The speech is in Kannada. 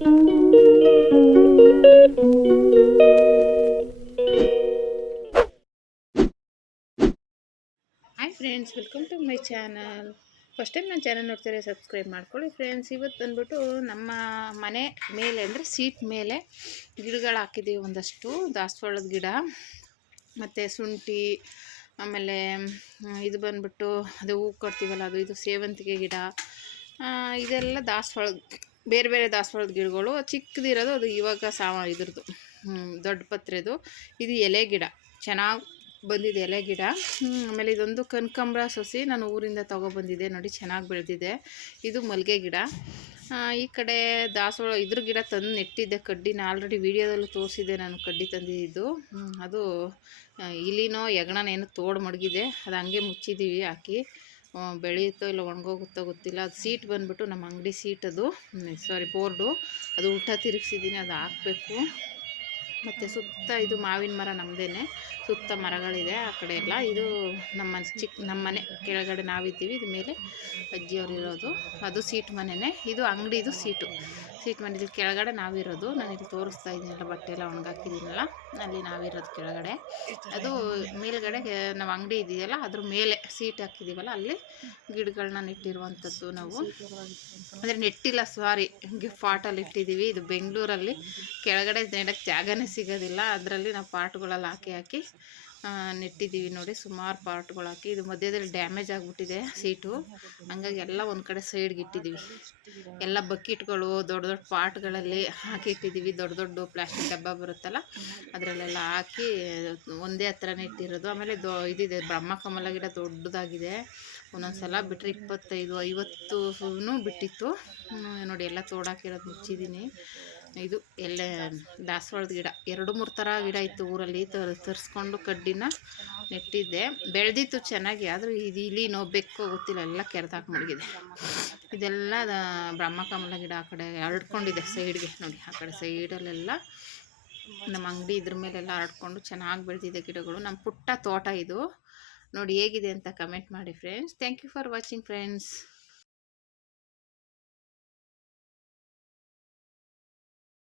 Hi friends welcome to my channel first time ನನ್ನ ಚಾನಲ್ ನೋಡ್ತಾರೆ ಸಬ್ಸ್ಕ್ರೈಬ್ ಮಾಡ್ಕೊಳ್ಳಿ ಫ್ರೆಂಡ್ಸ್ ಇವತ್ತು ಬಂದ್ಬಿಟ್ಟು ನಮ್ಮ ಮನೆ ಮೇಲೆ ಅಂದರೆ ಸೀಟ್ ಮೇಲೆ ಗಿಡಗಳು ಹಾಕಿದ್ದೀವಿ ಒಂದಷ್ಟು. ದಾಸವಾಳದ ಗಿಡ, ಮತ್ತು ಶುಂಠಿ, ಆಮೇಲೆ ಇದು ಬಂದ್ಬಿಟ್ಟು ಅದು ಹೂ ಕೊಡ್ತೀವಲ್ಲ, ಅದು ಇದು ಸೇವಂತಿಗೆ ಗಿಡ ಇದೆಲ್ಲ ದಾಸವಾಳ ಬೇರೆ ಬೇರೆ ದಾಸವಾಳದ ಗಿಡಗಳು ಚಿಕ್ಕದಿರೋದು ಅದು ಇವಾಗ ಸಾವ ಇದ್ರದ್ದು. ದೊಡ್ಡ ಪತ್ರೆದು. ಇದು ಎಲೆ ಗಿಡ. ಚೆನ್ನಾಗಿ ಬಂದಿದೆ ಎಲೆ ಗಿಡ. ಆಮೇಲೆ ಇದೊಂದು ಕನಕಾಂಬ್ರ ಸಸಿ ನಾನು ಊರಿಂದ ತೊಗೊಬಂದಿದ್ದೆ ನೋಡಿ, ಚೆನ್ನಾಗಿ ಬೆಳೆದಿದೆ. ಇದು ಮಲ್ಲಿಗೆ ಗಿಡ. ಈ ಕಡೆ ದಾಸವಾಳ ಇದ್ರ ಗಿಡ ತಂದು ನೆಟ್ಟಿದ್ದೆ ಕಡ್ಡಿನ ಆಲ್ರೆಡಿ ವೀಡಿಯೋದಲ್ಲೂ ತೋರಿಸಿದ್ದೆ ನಾನು ಕಡ್ಡಿ ತಂದಿದ್ದು. ಅದು ಇಲಿನೋ ಹೆಗ್ಣನೇನೋ ತೋಡು ಮಡಗಿದೆ ಅದು ಹಂಗೆ ಮುಚ್ಚಿದ್ದೀವಿ ಹಾಕಿ. ಬೆಳೆಯುತ್ತೋ ಇಲ್ಲ ಒಣಗೋಗುತ್ತೋ ಗೊತ್ತಿಲ್ಲ. ಅದು ಸೀಟ್ ಬಂದ್ಬಿಟ್ಟು ನಮ್ಮ ಅಂಗಡಿ ಸೀಟ್ ಅದು. Sorry board. ಅದು ಉಲ್ಟಾ ತಿರುಗಿಸಿದ್ದೀನಿ, ಅದು ಹಾಕಬೇಕು. ಮತ್ತು ಸುತ್ತ ಇದು ಮಾವಿನ ಮರ ನಮ್ಮದೇನೆ ಸುತ್ತ ಮರಗಳಿದೆ ಆ ಕಡೆ ಎಲ್ಲ. ಇದು ನಮ್ಮ ಚಿಕ್ಕ ನಮ್ಮ ಮನೆ ಕೆಳಗಡೆ ನಾವಿದ್ದೀವಿ. ಇದು ಮೇಲೆ ಅಜ್ಜಿಯವ್ರು ಇರೋದು. ಅದು ಸೀಟ್ ಮನೆಯೇ ಇದು ಅಂಗಡಿದು ಸೀಟು. ಸೀಟ್ ಮನೆ ಇಲ್ಲಿ ಕೆಳಗಡೆ ನಾವಿರೋದು. ನಾನು ಇಲ್ಲಿ ತೋರಿಸ್ತಾ ಇದ್ದೀನಲ್ಲ ಬಟ್ಟೆ ಎಲ್ಲ ಒಣಗಾಕಿದ್ದೀನಲ್ಲ. ಅಲ್ಲಿ ನಾವಿರೋದು ಕೆಳಗಡೆ. ಅದು ಮೇಲ್ಗಡೆ ನಾವು ಅಂಗಡಿ ಇದೆಯಲ್ಲ, ಅದ್ರ ಮೇಲೆ ಸೀಟ್ ಹಾಕಿದ್ದೀವಲ್ಲ ಅಲ್ಲಿ ಗಿಡಗಳನ್ನ ನೆಟ್ಟಿರುವಂಥದ್ದು ನಾವು. ಅಂದರೆ ನೆಟ್ಟಿಲ್ಲ, ಸಾರಿ. ಪಾಟಲ್ಲಿ ಇಟ್ಟಿದ್ದೀವಿ. ಇದು ಬೆಂಗಳೂರಲ್ಲಿ ಕೆಳಗಡೆ ನೆಡಕ್ಕೆ ಜಾಗನೇ ಸಿಗೋದಿಲ್ಲ. ಅದರಲ್ಲಿ ನಾವು ಪಾಟ್ಗಳೆಲ್ಲ ಹಾಕಿ ಹಾಕಿ ನೆಟ್ಟಿದ್ದೀವಿ ನೋಡಿ. ಸುಮಾರು ಪಾರ್ಟ್ಗಳು ಹಾಕಿ. ಇದು ಮಧ್ಯದಲ್ಲಿ ಡ್ಯಾಮೇಜ್ ಆಗಿಬಿಟ್ಟಿದೆ ಸೀಟು. ಹಂಗಾಗಿ ಎಲ್ಲ ಒಂದು ಕಡೆ ಸೈಡ್ಗೆ ಇಟ್ಟಿದ್ದೀವಿ. ಎಲ್ಲ ಬಕೆಟ್ಗಳು, ದೊಡ್ಡ ದೊಡ್ಡ ಪಾರ್ಟ್ಗಳಲ್ಲಿ ಹಾಕಿ ಇಟ್ಟಿದ್ದೀವಿ. ದೊಡ್ಡ ದೊಡ್ಡ ಪ್ಲಾಸ್ಟಿಕ್ ಡಬ್ಬ ಬರುತ್ತಲ್ಲ, ಅದರಲ್ಲೆಲ್ಲ ಹಾಕಿ ಒಂದೇ ಹತ್ರ ಇಟ್ಟಿರೋದು. ಆಮೇಲೆ ದೊ, ಇದಿದೆ. ಬ್ರಹ್ಮ ಕಮಲ ಗಿಡ ದೊಡ್ಡದಾಗಿದೆ. ಒಂದೊಂದು ಸಲ ಬಿಟ್ಟರೆ ಇಪ್ಪತ್ತೈದು ಐವತ್ತು ಬಿಟ್ಟಿತ್ತು. ನೋಡಿ ಎಲ್ಲ ತೋಡಾಕಿರೋದು ಮುಚ್ಚಿದ್ದೀನಿ. ಇದು ಎಲ್ಲ ದಾಸವಾಳದ ಗಿಡ. ಎರಡು ಮೂರು ಥರ ಗಿಡ ಇತ್ತು ಊರಲ್ಲಿ. ತರ್ ತರಿಸ್ಕೊಂಡು ಕಡ್ಡಿನ ನೆಟ್ಟಿದ್ದೆ. ಬೆಳೆದಿತ್ತು ಚೆನ್ನಾಗಿ, ಆದರೂ ಇದು ನೋವು ಬೆಕ್ಕೋ ಗೊತ್ತಿಲ್ಲ. ಎಲ್ಲ ಕೆರೆದಾಕಿ ಮಡಗಿದೆ ಇದೆಲ್ಲ ಬ್ರಹ್ಮಕಮಲ ಗಿಡ ಆ ಕಡೆ ಹರಡ್ಕೊಂಡಿದೆ ಸೈಡ್ಗೆ. ನೋಡಿ, ಆ ಕಡೆ ಸೈಡಲ್ಲೆಲ್ಲ ನಮ್ಮ ಅಂಗಡಿ ಇದ್ರ ಮೇಲೆಲ್ಲ ಹರಡ್ಕೊಂಡು ಚೆನ್ನಾಗಿ ಬೆಳೆದಿದೆ ಗಿಡಗಳು. ನಮ್ಮ ಪುಟ್ಟ ತೋಟ ಇದು. ನೋಡಿ, ಹೇಗಿದೆ ಅಂತ ಕಮೆಂಟ್ ಮಾಡಿ friends. Thank you for watching friends.